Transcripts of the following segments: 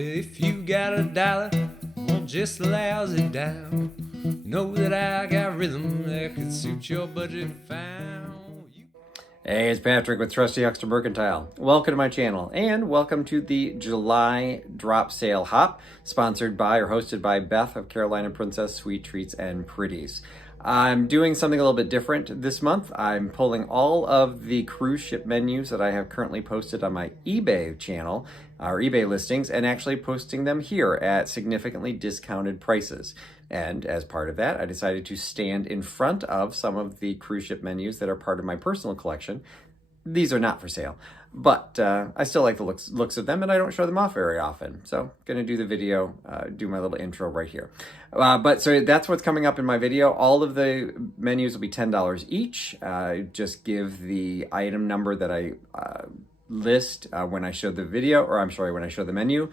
if you got a dollar, well, just lousy down. Know that I got rhythm that could suit your budget fine. Hey, it's Patrick with Trusty Huckster Mercantile. Welcome to my channel, and welcome to the July drop sale hop, sponsored by or hosted by Beth of Carolina Princess Sweet Treats and Pretties. I'm doing something a little bit different this month. I'm pulling all of the cruise ship menus that I have currently posted on my eBay channel, or eBay listings, and actually posting them here at significantly discounted prices. And as part of that, I decided to stand in front of some of the cruise ship menus that are part of my personal collection. These are not for sale, but I still like the looks of them, and I don't show them off very often. So I'm gonna do the video, do my little intro right here. So that's what's coming up in my video. All of the menus will be $10 each. Just give the item number that I list when I show the video, or I'm sorry, when I show the menu.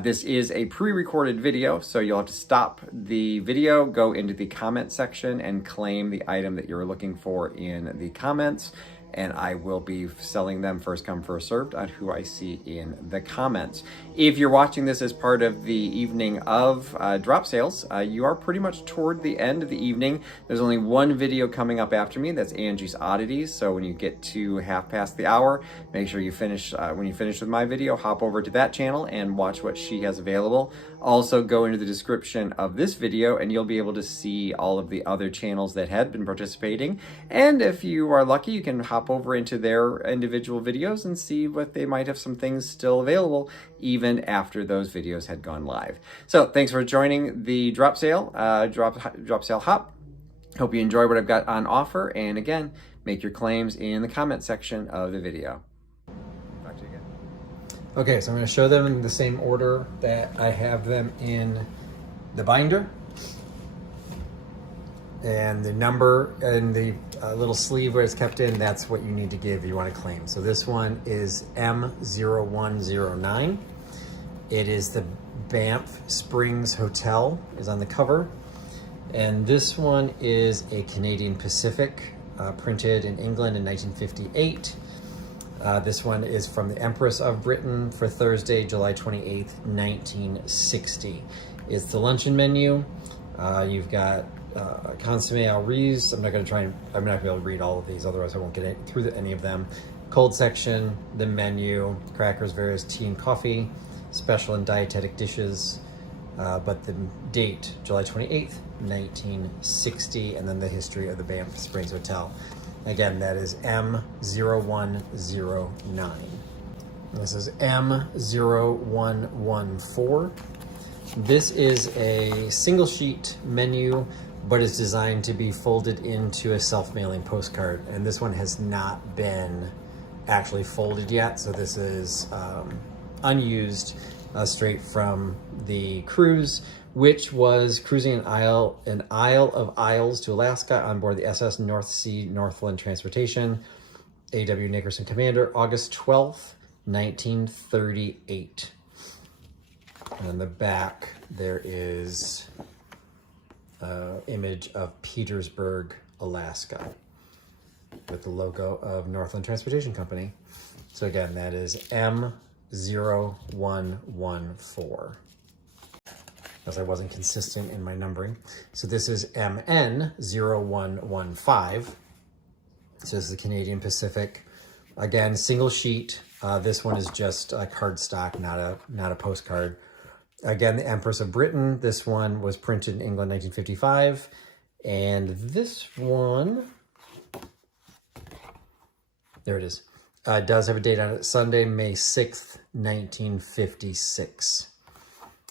This is a pre-recorded video, so you'll have to stop the video, go into the comment section, and claim the item that you're looking for in the comments. And I will be selling them first come, first served on who I see in the comments. If you're watching this as part of the evening of drop sales, you are pretty much toward the end of the evening. There's only one video coming up after me, that's Angie's Oddities. So when you get to half past the hour, make sure you finish, when you finish with my video, hop over to that channel and watch what she has available. Also go into the description of this video and you'll be able to see all of the other channels that had been participating. And if you are lucky, you can hop over into their individual videos and see what they might have some things still available even after those videos had gone live. So thanks for joining the drop sale hop. Hope you enjoy what I've got on offer. And again, make your claims in the comment section of the video. Talk to you again. Okay, so I'm going to show them in the same order that I have them in the binder. And the number and the little sleeve where it's kept in, that's what you need to give if you want to claim. So this one is M0109. It is the Banff Springs Hotel is on the cover. And this one is a Canadian Pacific, printed in England in 1958. This one is from the Empress of Britain for Thursday, July 28th, 1960. It's the luncheon menu. You've got consomme al riz. I'm not going to be able to read all of these, otherwise I won't get through any of them. Cold section, the menu, crackers, various tea and coffee, special and dietetic dishes, but the date, July 28th, 1960, and then the history of the Banff Springs Hotel. Again, that is M0109. This is M0114. This is a single sheet menu, but it's designed to be folded into a self-mailing postcard. And this one has not been actually folded yet. So this is unused, straight from the cruise, which was cruising an Isle of Isles to Alaska on board the SS North Sea Northland Transportation, A.W. Nickerson Commander, August 12th, 1938. And on the back, there is an image of Petersburg, Alaska, with the logo of Northland Transportation Company. So again, that is M0114. Because I wasn't consistent in my numbering. So this is MN0115. So this is the Canadian Pacific. Again, single sheet. This one is just a cardstock, not a postcard. Again, the Empress of Britain. This one was printed in England, 1955. And this one, there it is. Does have a date on it, Sunday, May 6th, 1956.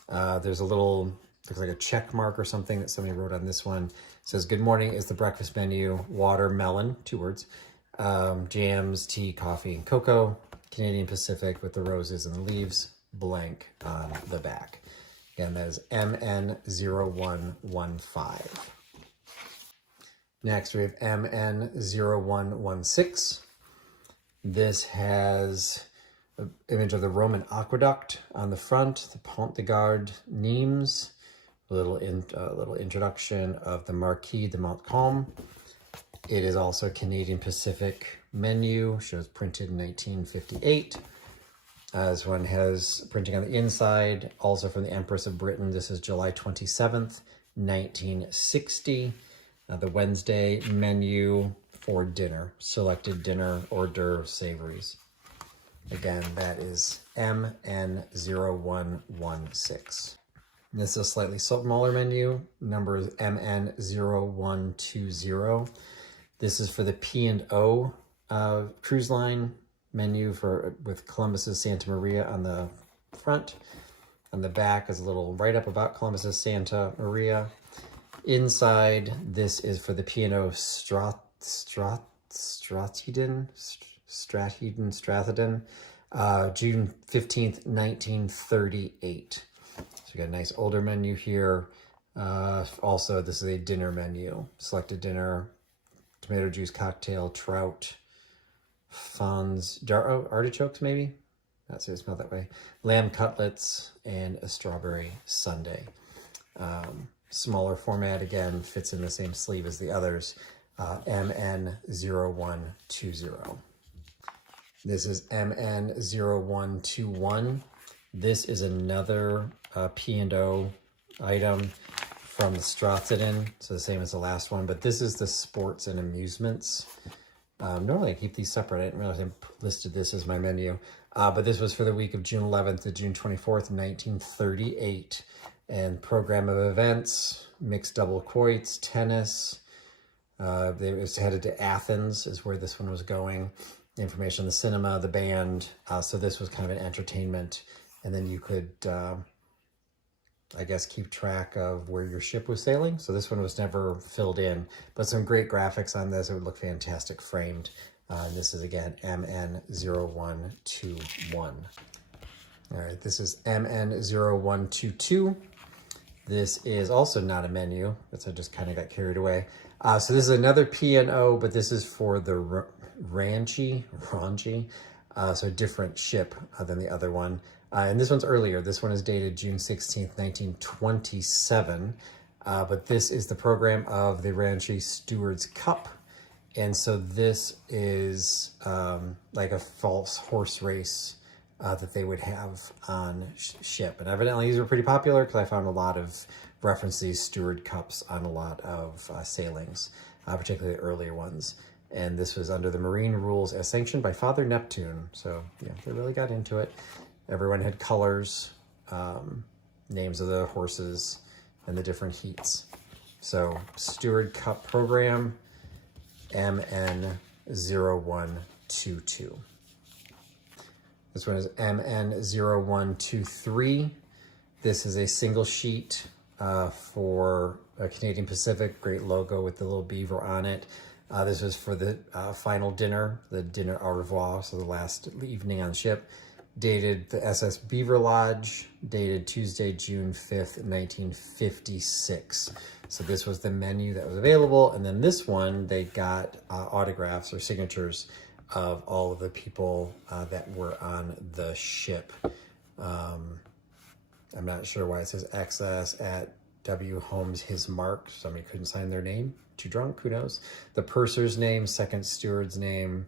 There's a little, looks like a check mark or something that somebody wrote on this one. It says, good morning is the breakfast menu, watermelon, 2 words, jams, tea, coffee, and cocoa, Canadian Pacific with the roses and the leaves, blank on the back. Again, that is MN0115. Next, we have MN0116. This has an image of the Roman aqueduct on the front, the Pont de Garde, Nimes, a little introduction of the Marquis de Montcalm. It is also a Canadian Pacific menu, shows printed in 1958. This one has printing on the inside, also from the Empress of Britain. This is July 27th, 1960. The Wednesday menu for dinner, selected dinner, hors d'oeuvres, savories. Again, that is MN0116. This is a slightly smaller menu. Number is MN0120. This is for the P&O cruise line menu with Columbus's Santa Maria on the front. On the back is a little write-up about Columbus's Santa Maria. Inside, this is for the P&O Stratheden, June 15th, 1938. So you got a nice older menu here. Also, this is a dinner menu. Selected dinner, tomato juice cocktail, trout, artichokes maybe? Not sure it's spelled that way. Lamb cutlets, and a strawberry sundae. Smaller format, again, fits in the same sleeve as the others. MN0120. This is MN0121. This is another P&O item from the Stratheden, so the same as the last one, but this is the sports and amusements. Normally I keep these separate. I didn't realize I listed this as my menu, but this was for the week of June 11th to June 24th, 1938. And program of events, mixed double quoits, tennis. They was headed to Athens is where this one was going. Information on the cinema, the band. So this was kind of an entertainment. And then you could, I guess, keep track of where your ship was sailing. So this one was never filled in, but some great graphics on this. It would look fantastic framed. This is, again, MN0121. All right, this is MN0122. This is also not a menu. That's I just kind of got carried away. So this is another P&O, but this is for the Ranchi, so a different ship than the other one. And this one's earlier. This one is dated June 16th, 1927. But this is the program of the Ranchi Stewards Cup. And so this is like a false horse race that they would have on ship. And evidently these were pretty popular because I found a lot of reference to these steward cups on a lot of sailings, particularly the earlier ones. And this was under the marine rules as sanctioned by Father Neptune. So yeah, they really got into it. Everyone had colors, names of the horses, and the different heats. So Steward Cup program, MN0122. This one is MN0123. This is a single sheet for Canadian Pacific. Great logo with the little beaver on it. This was for the final dinner, the dinner au revoir, so the last evening on ship. Dated the SS Beaver Lodge, dated Tuesday, June 5th, 1956. So this was the menu that was available. And then this one, they got autographs or signatures of all of the people that were on the ship. I'm not sure why it says XS at W. Holmes, his mark. Somebody couldn't sign their name. Too drunk, who knows? The purser's name, second steward's name.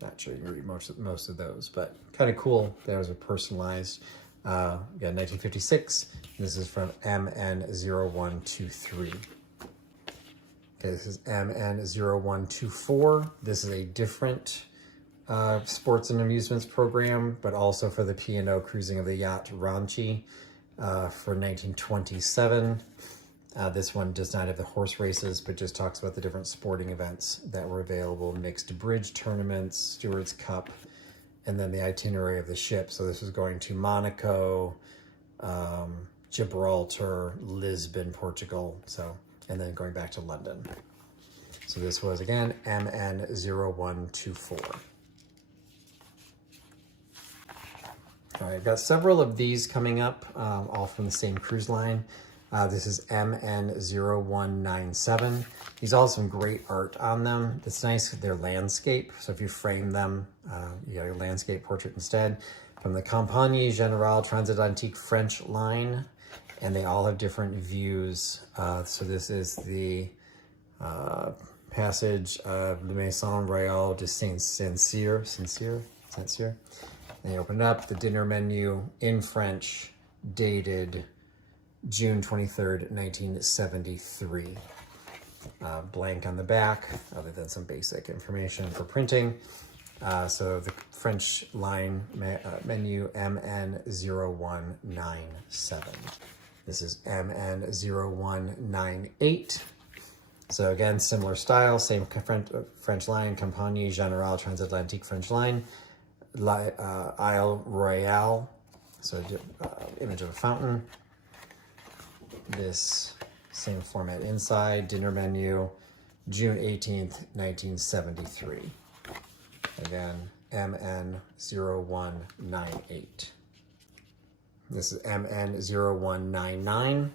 Not sure you can read most of those, but kind of cool. That was a personalized. We got 1956. This is from MN0123. Okay, this is MN0124. This is a different sports and amusements program, but also for the P&O cruising of the yacht Ranchi for 1927. This one does not have the horse races, but just talks about the different sporting events that were available, mixed bridge tournaments, Stewards Cup, and then the itinerary of the ship. So this was going to Monaco, Gibraltar, Lisbon, Portugal, and then going back to London. So this was, again, MN0124. All right, I've got several of these coming up, all from the same cruise line. This is MN0197. These all have some great art on them. It's nice, they're landscape. So if you frame them, you got your landscape portrait instead. From the Compagnie Générale Transatlantique French line. And they all have different views. So this is the Passage of the Maison Royale de Saint-Cyr. And you open up the dinner menu in French, dated June 23rd, 1973. Blank on the back, other than some basic information for printing. So the French line menu MN0197. This is MN0198. So again, similar style, same French line, Compagnie Générale Transatlantique French line, Isle Royale, so image of a fountain. This same format inside, dinner menu, June 18th, 1973. Again, MN0198. This is MN0199,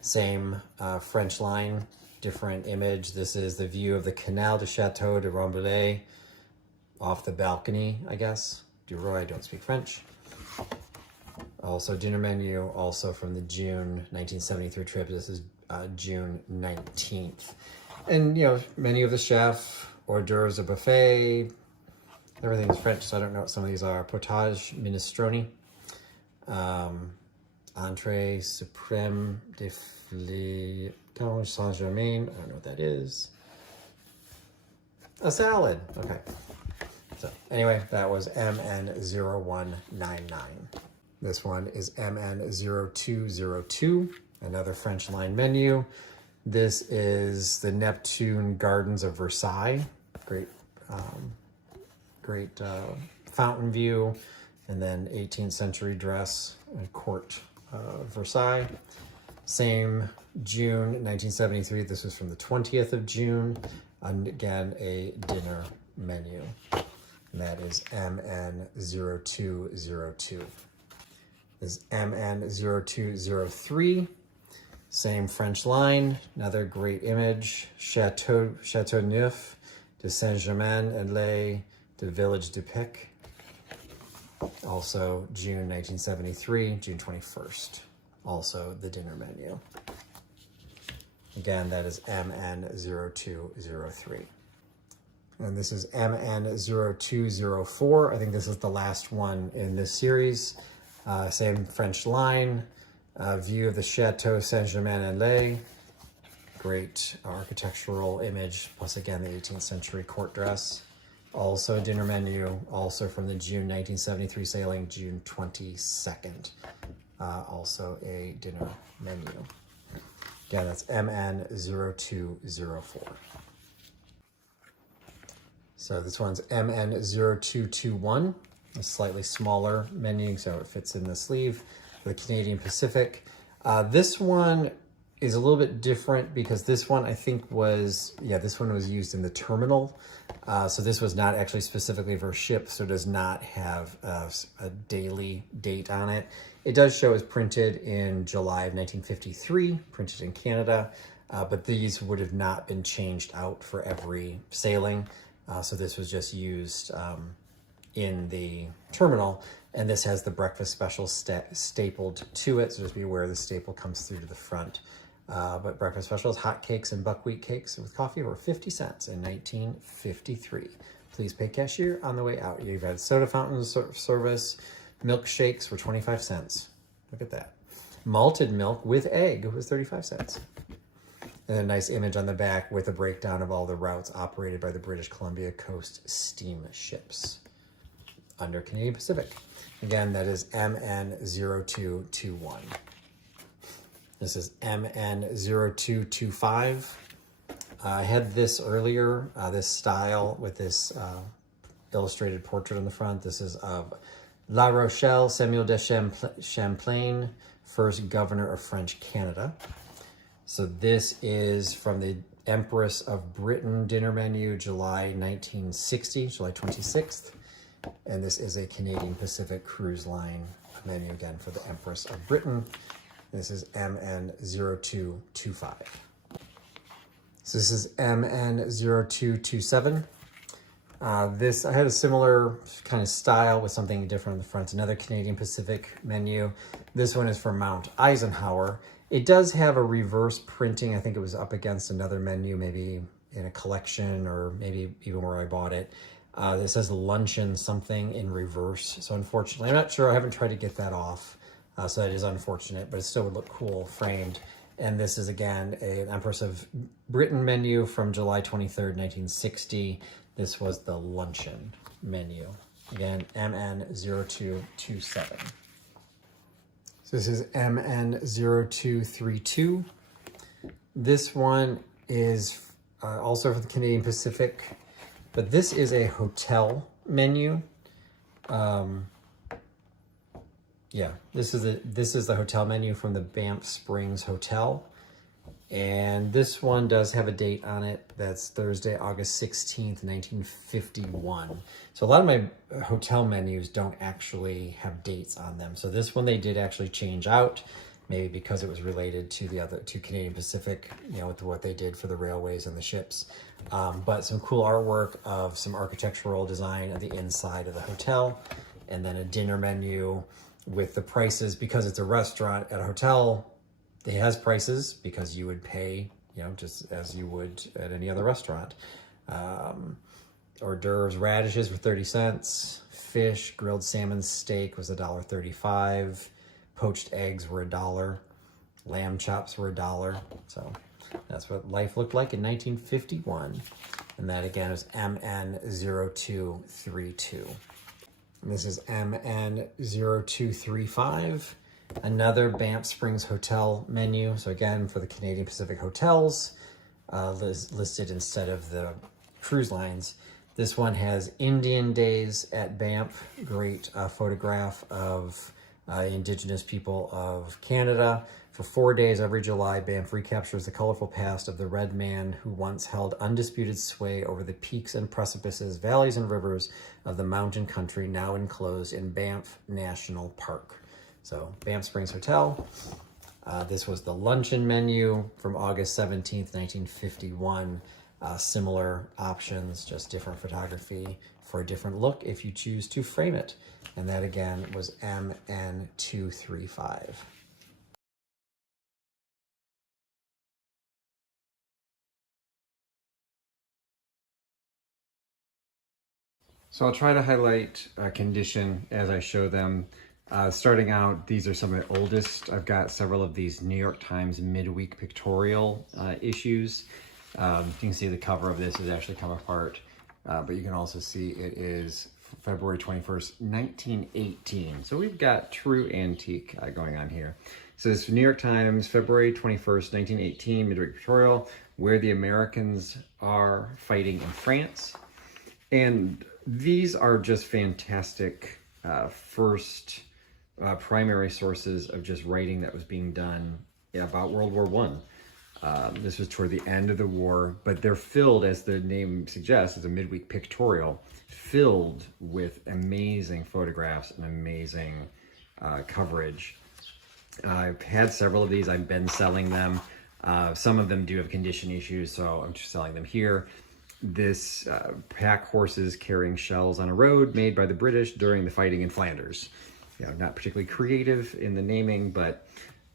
same French line, different image. This is the view of the Canal de Château de Rambouillet off the balcony, I guess. I don't speak French. Also dinner menu, also from the June 1973 trip. This is June 19th. And, you know, menu of the chef, hors d'oeuvres, a buffet. Everything's French, so I don't know what some of these are. Potage minestrone. Entrée suprême de Fleur Saint-Germain. I don't know what that is. A salad. Okay. So anyway, that was MN0199. This one is MN0202, another French line menu. This is the Neptune Gardens of Versailles. Great, fountain view, and then 18th century dress and court Versailles. Same June 1973. This was from the 20th of June. And again, a dinner menu. And that is MN0202. This is MN0203. Same French line. Another great image. Château Neuf de Saint-Germain-en-Laye, the village de Pic. Also June 1973, June 21st. Also the dinner menu. Again, that is MN0203. And this is MN0204. I think this is the last one in this series. Same French line. View of the Chateau Saint-Germain-en-Laye. Great architectural image, plus again the 18th century court dress. Also dinner menu, also from the June 1973 sailing, June 22nd. Also a dinner menu. Again, that's MN0204. So this one's MN0221, a slightly smaller menu, so it fits in the sleeve for the Canadian Pacific. This one is a little bit different because this one I think was, this one was used in the terminal. So this was not actually specifically for a ship, so it does not have a daily date on it. It does show as printed in July of 1953, printed in Canada, but these would have not been changed out for every sailing. So this was just used in the terminal, and this has the breakfast special stapled to it, so just be aware the staple comes through to the front. But breakfast specials, hot cakes and buckwheat cakes with coffee were 50 cents in 1953. Please pay cashier on the way out. You've had soda fountain service, milkshakes for 25 cents. Look at that. Malted milk with egg was 35 cents. And a nice image on the back with a breakdown of all the routes operated by the British Columbia Coast steamships under Canadian Pacific. Again, that is MN0221. This is MN0225. I had this earlier, this style with this illustrated portrait on the front. This is of La Rochelle, Samuel de Champlain, first governor of French Canada. So this is from the Empress of Britain dinner menu, July 1960, July 26th. And this is a Canadian Pacific Cruise Line menu, again, for the Empress of Britain. This is MN0225. So this is MN0227. This, I had a similar kind of style with something different on the front. Another Canadian Pacific menu. This one is for Mount Eisenhower. It does have a reverse printing. I think it was up against another menu maybe in a collection, or maybe even where I bought it. It says luncheon something in reverse. So unfortunately, I'm not sure. I haven't tried to get that off. So that is unfortunate, but it still would look cool framed. And this is, again, an Empress of Britain menu from July 23rd, 1960. This was the luncheon menu. Again, MN0227. So this is MN0232. This one is also for the Canadian Pacific, but this is a hotel menu. Yeah, this is the hotel menu from the Banff Springs Hotel. And this one does have a date on it. That's Thursday, August 16th, 1951. So a lot of my hotel menus don't actually have dates on them. So this one they did actually change out, maybe because it was related to the other, to Canadian Pacific, you know, with what they did for the railways and the ships. But some cool artwork of some architectural design of the inside of the hotel, and then a dinner menu with the prices. Because it's a restaurant at a hotel, it has prices because you would pay, you know, just as you would at any other restaurant. Hors d'oeuvres, radishes were 30 cents. Fish, grilled salmon steak was $1.35. Poached eggs were $1. Lamb chops were $1. So that's what life looked like in 1951. And that again is MN0232. And this is MN0235. Another Banff Springs Hotel menu. So again, for the Canadian Pacific hotels, listed instead of the cruise lines. This one has Indian Days at Banff. Great photograph of Indigenous people of Canada. For 4 days every July, Banff recaptures the colorful past of the red man who once held undisputed sway over the peaks and precipices, valleys and rivers of the mountain country now enclosed in Banff National Park. So Banff Springs Hotel. This was the luncheon menu from August 17th, 1951. Similar options, just different photography for a different look if you choose to frame it. And that again was MN235. So I'll try to highlight condition as I show them. Starting out, these are some of the oldest. I've got several of these New York Times midweek pictorial issues. You can see the cover of this has actually come apart, but you can also see it is February 21st, 1918. So we've got true antique going on here. So this is New York Times, February 21st, 1918, midweek pictorial, where the Americans are fighting in France. And these are just fantastic first primary sources of just writing that was being done about World War I. This was toward the end of the war, but they're filled, as the name suggests, as a midweek pictorial, filled with amazing photographs and amazing coverage. I've had several of these. I've been selling them. Some of them do have condition issues, so I'm just selling them here. This pack horses carrying shells on a road made by the British during the fighting in Flanders. You know, not particularly creative in the naming, but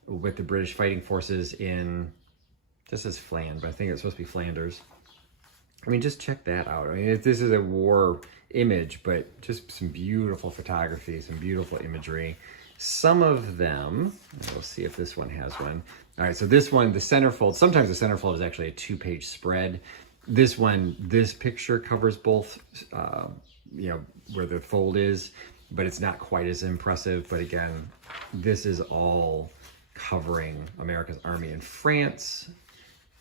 with the British fighting forces in, this says Fland, but I think it's supposed to be Flanders. I mean, just check that out. I mean, this is a war image, but just some beautiful photography, some beautiful imagery. Some of them, we'll see if this one has one. All right, so this one, the centerfold, sometimes the centerfold is actually a 2-page spread. This one, this picture covers both, you know, where the fold is, but it's not quite as impressive. But again, this is all covering America's army in France,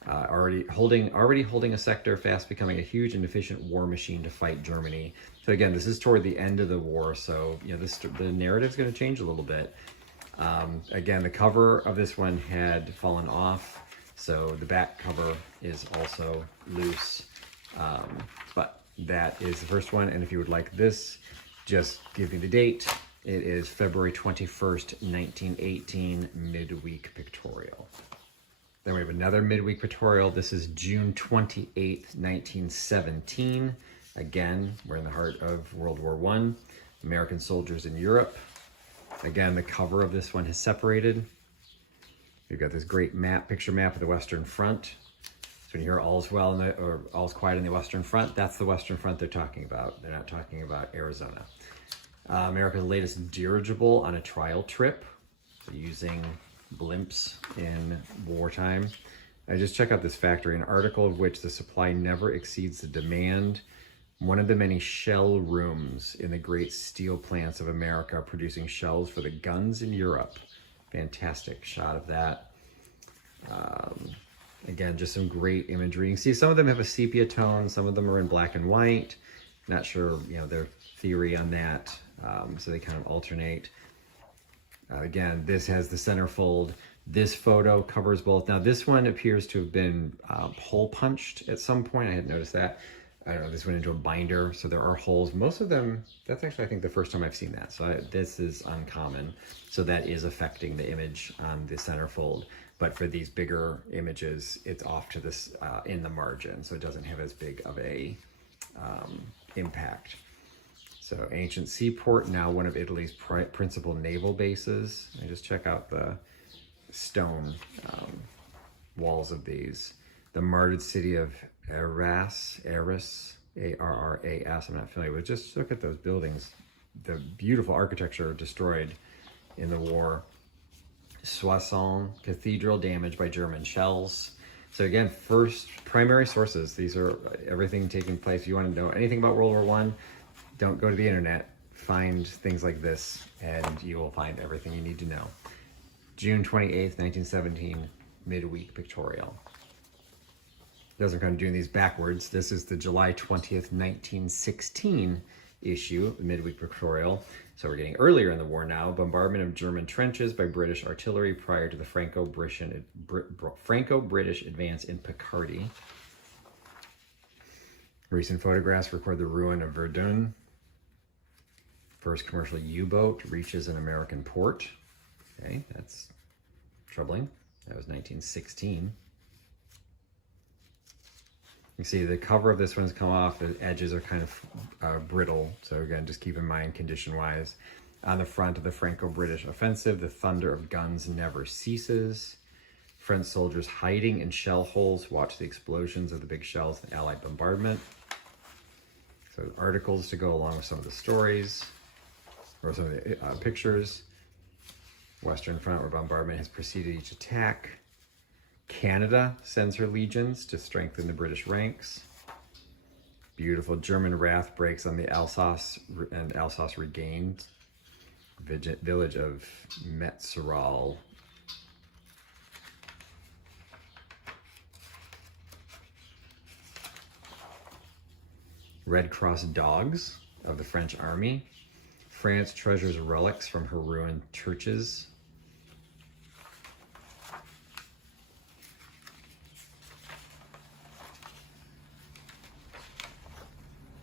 already holding a sector, fast becoming a huge and efficient war machine to fight Germany. So again, this is toward the end of the war, so you know the narrative's going to change a little bit. Again, the cover of this one had fallen off, so the back cover is also loose. But that is the first one, and if you would like this, just give me the date. It is February 21st, 1918, midweek pictorial. Then we have another midweek pictorial. This is June 28th, 1917. Again, we're in the heart of World War I. American soldiers in Europe. Again, the cover of this one has separated. We've got this great map, picture map of the Western Front. when you hear all's well or all's quiet on the Western Front, that's the Western Front they're talking about. They're not talking about Arizona. America's latest dirigible on a trial trip, using blimps in wartime. I just check out this factory, an article of which the supply never exceeds the demand. One of the many shell rooms in the great steel plants of America producing shells for the guns in Europe. Fantastic shot of that. Again, just some great imagery. You can see some of them have a sepia tone, some of them are in black and white. Not sure, their theory on that. So they kind of alternate. Again, this has the centerfold. This photo covers both. Now this one appears to have been hole punched at some point. I hadn't noticed that. I don't know, this went into a binder, so there are holes. Most of them, that's actually, I think, the first time I've seen that. So this is uncommon. So that is affecting the image on the centerfold. But for these bigger images, it's off to this in the margin, so it doesn't have as big of a impact. So ancient seaport, now one of Italy's principal naval bases. I just check out the stone walls of these. The martyred city of Arras, A-R-R-A-S, I'm not familiar with. Just look at those buildings. The beautiful architecture destroyed in the war. Soissons Cathedral damaged by German shells. So again, first primary sources. These are everything taking place. If you want to know anything about World War I, don't go to the internet. Find things like this and you will find everything you need to know. June 28th, 1917, midweek pictorial. Those are kind of doing these backwards. This is the July 20th, 1916 issue, the midweek pictorial. So we're getting earlier in the war now. Bombardment of German trenches by British artillery prior to the Franco-British advance in Picardy. Recent photographs record the ruin of Verdun. First commercial U-boat reaches an American port. Okay, that's troubling. That was 1916. You see the cover of this one's come off. The edges are kind of brittle. So again, just keep in mind condition-wise. On the front of the Franco-British offensive, the thunder of guns never ceases. French soldiers hiding in shell holes watch the explosions of the big shells in Allied bombardment. So articles to go along with some of the stories, or some of the pictures. Western Front, where bombardment has preceded each attack. Canada sends her legions to strengthen the British ranks. Beautiful German wrath breaks on the Alsace and Alsace regained village of Metzeral. Red Cross dogs of the French army. France treasures relics from her ruined churches.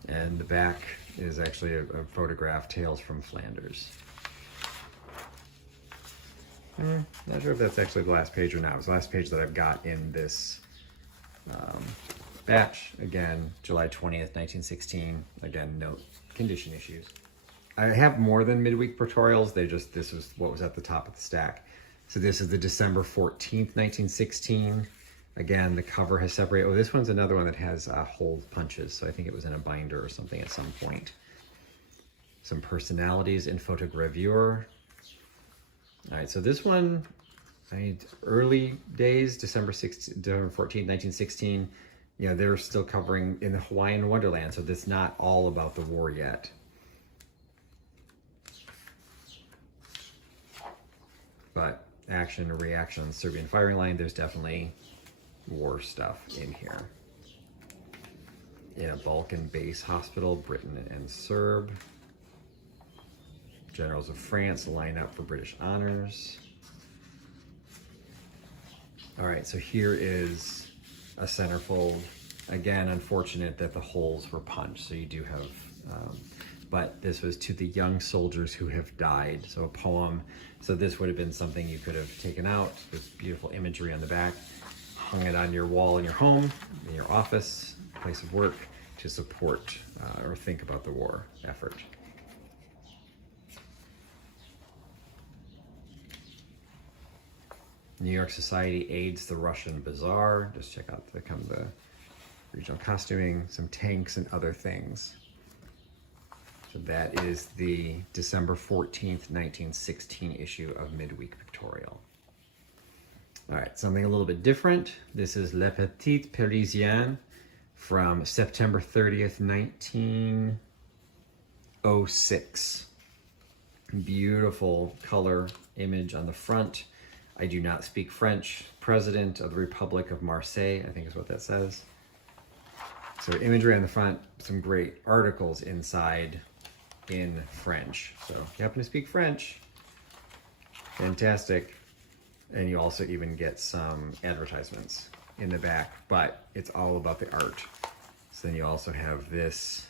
And the back is actually a photograph, Tales from Flanders. Not sure if that's actually the last page or not. It was the last page that I've got in this batch. Again, July 20th, 1916. Again, note condition issues. I have more than midweek pictorials. This was what was at the top of the stack. So this is the December 14th, 1916. Again, the cover has separated. Oh, this one's another one that has hole punches. So I think it was in a binder or something at some point. Some personalities in photogravure. All right, so this one, early days, December 14th, 1916. They're still covering in the Hawaiian Wonderland. So this is not all about the war yet. But action and reaction on the Serbian firing line, there's definitely war stuff in here. In a Balkan base hospital, Britain and Serb. Generals of France line up for British honors. All right, so here is a centerfold. Again, unfortunate that the holes were punched, so you do have, but this was to the young soldiers who have died, so a poem. So this would have been something you could have taken out, this beautiful imagery on the back, hung it on your wall in your home, in your office, place of work, to support or think about the war effort. New York Society aids the Russian Bazaar. Just check out the kind of the regional costuming, some tanks and other things. So that is the December 14th, 1916 issue of Midweek Pictorial. All right, something a little bit different. This is Le Petit Parisien from September 30th, 1906. Beautiful color image on the front. I do not speak French. President of the Republic of Marseille, I think is what that says. So imagery on the front, some great articles inside in French. So if you happen to speak French, fantastic. And you also even get some advertisements in the back, but it's all about the art. So then you also have this,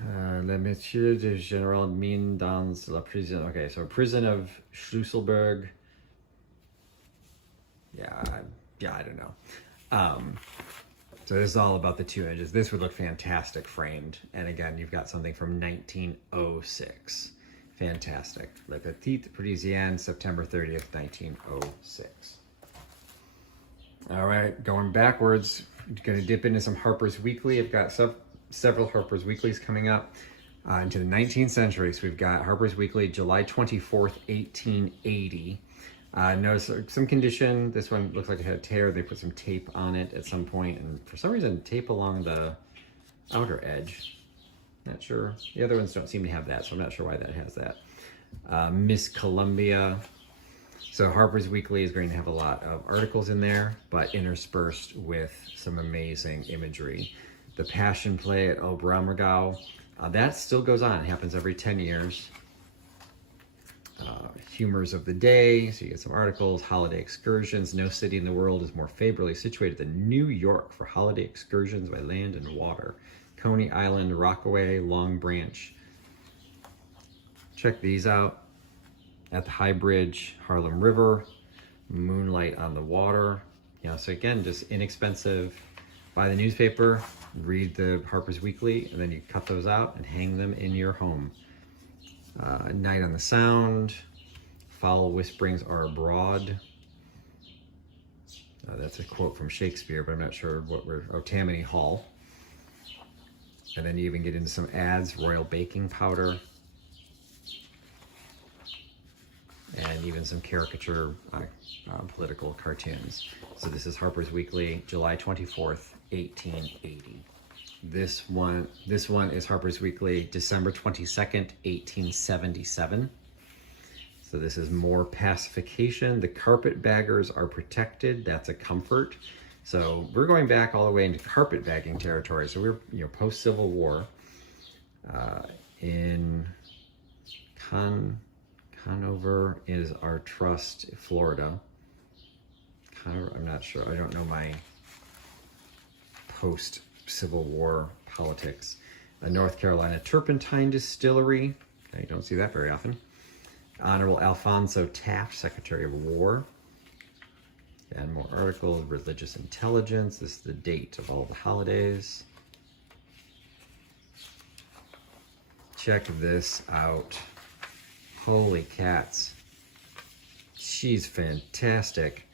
Le Métier de Général Mine dans la Prison. Okay, so prison of Schlüsselburg. Yeah, I don't know. So this is all about the two images. This would look fantastic framed. And again, you've got something from 1906. Fantastic. Le Petit Parisien, September 30th, 1906. All right, going backwards, going to dip into some Harper's Weekly. I've got several Harper's Weeklies coming up into the 19th century. So we've got Harper's Weekly, July 24th, 1880. Notice some condition. This one looks like it had a tear. They put some tape on it at some point, and for some reason, tape along the outer edge. Not sure. The other ones don't seem to have that, so I'm not sure why that has that. Miss Columbia. So Harper's Weekly is going to have a lot of articles in there, but interspersed with some amazing imagery. The Passion Play at Oberammergau. That still goes on. It happens every 10 years. Humors of the day, so you get some articles. Holiday excursions. No city in the world is more favorably situated than New York for holiday excursions by land and water. Coney Island, Rockaway, Long Branch. Check these out. At the High Bridge, Harlem River, Moonlight on the Water. You know, so again, just inexpensive. Buy the newspaper, read the Harper's Weekly, and then you cut those out and hang them in your home. Night on the Sound. Foul whisperings are abroad. That's a quote from Shakespeare, but I'm not sure what Tammany Hall. And then you even get into some ads, Royal Baking Powder. And even some caricature political cartoons. So this is Harper's Weekly, July 24th, 1880. This one is Harper's Weekly, December 22nd, 1877. So this is more pacification. The carpetbaggers are protected. That's a comfort. So we're going back all the way into carpetbagging territory. So we're post-Civil War in Conover is our trust, Florida. Conover, I'm not sure. I don't know my post-Civil War politics. North Carolina Turpentine Distillery. Okay, you don't see that very often. Honorable Alphonso Taft, Secretary of War. And more articles, religious intelligence. This is the date of all the holidays. Check this out. Holy cats. She's fantastic.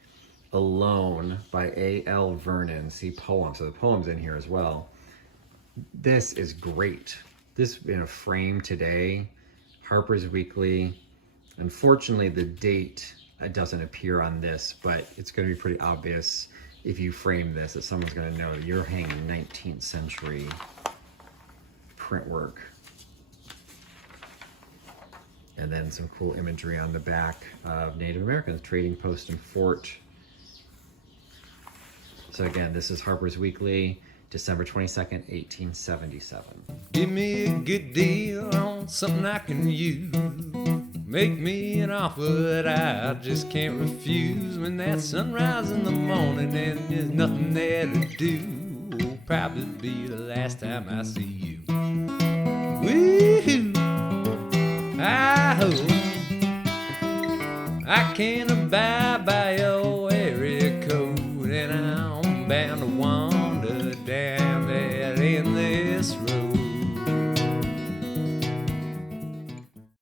Alone by A.L. Vernon. See poem. So the poem's in here as well. This is great. This in a frame today. Harper's Weekly. Unfortunately, the date doesn't appear on this, but it's going to be pretty obvious if you frame this that someone's going to know that you're hanging 19th century print work. And then some cool imagery on the back of Native Americans, trading post and fort. So again, this is Harper's Weekly, December 22nd, 1877. Give me a good deal on something I can use. Make me an offer that I just can't refuse. When that sunrise in the morning and there's nothing there to do, will probably be the last time I see you. Woo-hoo! I hope I can abide by your